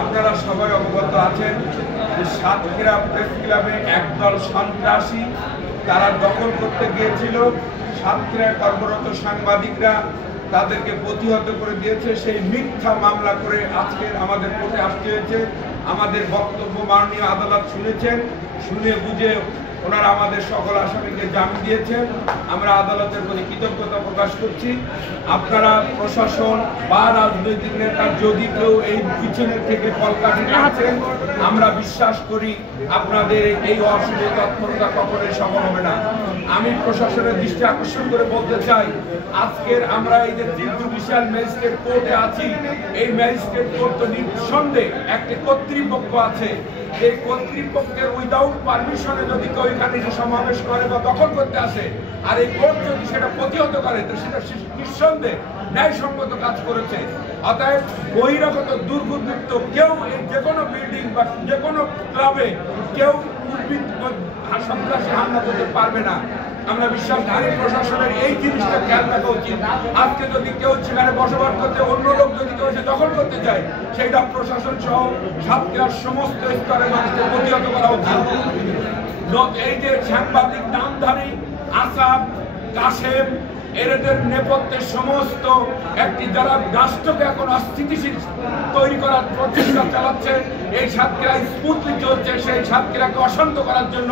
আপনারা সবাই অবগত আছেন যে সাতক্ষীরা প্রেস ক্লাবে একদল সন্ত্রাসী তারা দখল করতে গিয়েছিল। সাতক্ষীরায় কর্মরত সাংবাদিকরা তাদেরকে প্রতিহত করে দিয়েছে। সেই মিথ্যা মামলা করে আজকে আমাদের কোর্টে আসতে হয়েছে। আমাদের বক্তব্য মাননীয় আদালত শুনেছেন, শুনে বুঝে ওনারা আমাদের সকল আসামিকে জামিন দিয়েছেন। আমরা আদালতের প্রতি কৃতজ্ঞতা প্রকাশ করছি। আপনারা প্রশাসন বা রাজনৈতিক নেতা যদি কেউ এই পিছনের থেকে কলকাঠি আছেন, আমরা বিশ্বাস করি আপনাদের এই অশুভ তৎপরতা কখনোই সফল হবে না। আমি প্রশাসনের দৃষ্টি আকর্ষণ করে বলতে চাই, আজকের আমরা এই যে জুডিশিয়াল ম্যাজিস্ট্রেট কোর্টে আছি, এই ম্যাজিস্ট্রেট কোর্ট তো নিঃসন্দেহে একটি কর্তৃপক্ষ আছে। এই কর্তৃপক্ষের উইদাউট পারমিশনে যদি কেউ এখানে সমাবেশ করে বা দখল করতে আসে, আর এই কোর্ট যদি সেটা প্রতিহত করে, তো সেটা নিঃসন্দেহে ন্যায়সঙ্গত কাজ করেছে। অতএব বহিরাগত দুর্বৃত্ত কেউ যে কোনো বিল্ডিং বা যে কোনো ক্লাবে কেউ সন্ত্রাসী হামলা করতে পারবে না। আমরা বিশ্বাস করি প্রশাসনের এই জিনিসটা খেয়াল রাখা উচিত। আজকে যদি কেউ সেখানে বসবাস করতে, অন্য লোক যদি কেউ দখল করতে চায়, সেটা প্রশাসন সহ সাতক্ষীরার সমস্ত স্তরের মানুষকে প্রতিহত করা উচিত। এই যে সাংবাদিক নামধারী আসাদ, কাশেম, এদের নেপথ্যে সমস্ত একটি যারা রাষ্ট্রকে এখন অস্থিতিশীল তৈরি করার প্রচেষ্টা চালাচ্ছে, এই সাতক্ষীরায় স্মুথলি চলছে, সেই সাতক্ষীরাকে অশান্ত করার জন্য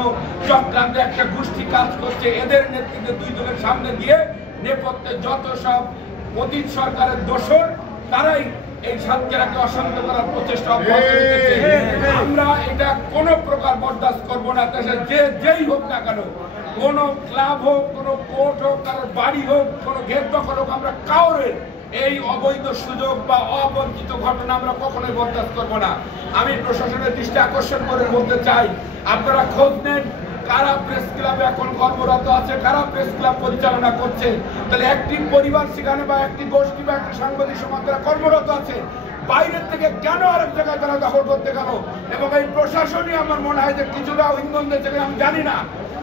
চক্রান্তে একটা গোষ্ঠী কাজ করছে। এদের নেতৃত্বে দুই দলের সামনে দিয়ে নেপথ্যে যত সব অতীত সরকারের দোসর, তারাই এই সাতক্ষীরাকে অশান্ত করার প্রচেষ্টা অব্যাহত রেখেছে। আমরা এটা কোনো প্রকার বরদাস্ত করবো না। যেই হোক না কেন, কোন ক্লাব হোক, কোন কোর্ট হোক, কারোর বাড়ি হোক, কোন ঘের দখল হোক, আমরা কাউরের এই অবৈধ সুযোগ বা অবঞ্চিত ঘটনা আমরা কখনোই বরদাস্ত করবো না। আমি প্রশাসনের দৃষ্টি আকর্ষণ করে বলতে চাই, আপনারা খোঁজ নেন কারা প্রেস ক্লাবে এখন কর্মরত আছে, কারা প্রেস ক্লাব পরিচালনা করছে। তাহলে একটি পরিবার সেখানে বা একটি গোষ্ঠী বা একটি সাংবাদিক সমাজ যারা কর্মরত আছে, বাইরের থেকে কেন আরেক জায়গায় তারা দখল করতে গেল? এবং এই প্রশাসনই আমার মনে হয় যে কিছুটা ইন্ধন দিয়েছে, আমি জানি না।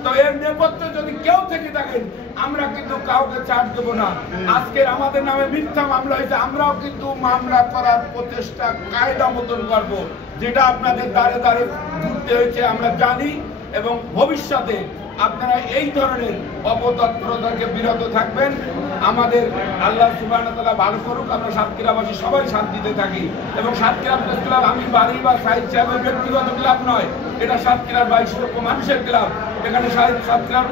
তো এর নেপথ্যে যদি কেউ থেকে থাকেন, আমরা কিন্তু কাউকে ছাড় দেবো না। আজকে আমাদের নামে মিথ্যা মামলা হয়েছে, আমরাও কিন্তু মামলা করার প্রচেষ্টা কায়দা মতন করবো। যেটা আপনাদের দ্বারে দ্বারে ঘুরতে হয়েছে আমরা জানি, এবং ভবিষ্যতে আপনারা এই ধরনের অপতৎপরতাকে বিরত থাকবেন। আমাদের আল্লাহ সুবহানাহু ওয়া তাআলা ভালো করুক, আমরা সাতক্ষীরাবাসী সবাই শান্তিতে থাকি। এবং সাতক্ষীরা প্রেস ক্লাব আমি বাড়ি বা সাইদ সাহেবের ব্যক্তিগত ক্লাব নয়, এটা সাতক্ষীরার 22 লক্ষ মানুষের ক্লাব। এখানে সাতক্ষীরার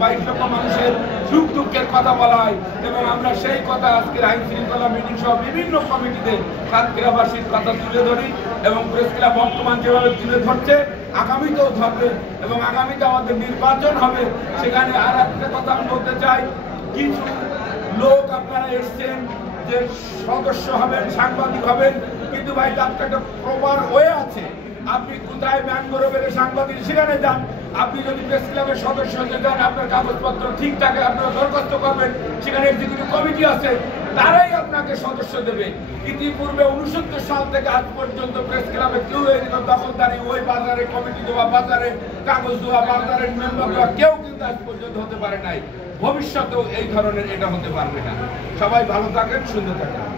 22 লক্ষ মানুষের সুখ দুঃখের কথা বলা হয়, এবং আমরা সেই কথা আজকের আইন শৃঙ্খলা মিটিং সহ বিভিন্ন কমিটিতে সাতক্ষীরাবাসীর কথা তুলে ধরি। এবং প্রেস ক্লাব বর্তমান যেভাবে তুলে ধরছে, আগামীতেও ধরবে, এবং আগামীতে আমাদের নির্বাচন হবে, সেখানে আর একটা কথা আমি বলতে চাই, কিছু লোক আপনারা এসছেন যে সদস্য হবেন, সাংবাদিক হবেন, কিন্তু ভাই তার একটা প্রপার ওয়ে আছে। আপনি কোথায় ম্যানগ্রোভের সাংবাদিক সেখানে যান, আপনি যদি প্রেস ক্লাবের সদস্য হতে চান, আপনার কাগজপত্র ঠিক থাকে, আপনারা দরখাস্ত করবেন, সেখানে এক্সিকিউটিভ কমিটি আছে, তারাই আপনাকে সদস্য দেবে। ইতিপূর্বে 69 সাল থেকে আজ পর্যন্ত প্রেস ক্লাবে কেউ এরকম দখলদারি, ওই বাজারে কমিটি দেওয়া, বাজারে কাগজ দেওয়া, বাজারের মেম্বার দেওয়া কেউ কিন্তু আজ পর্যন্ত হতে পারে নাই। ভবিষ্যতেও এই ধরনের এটা হতে পারবে না। সবাই ভালো থাকেন, সুন্দর থাকেন।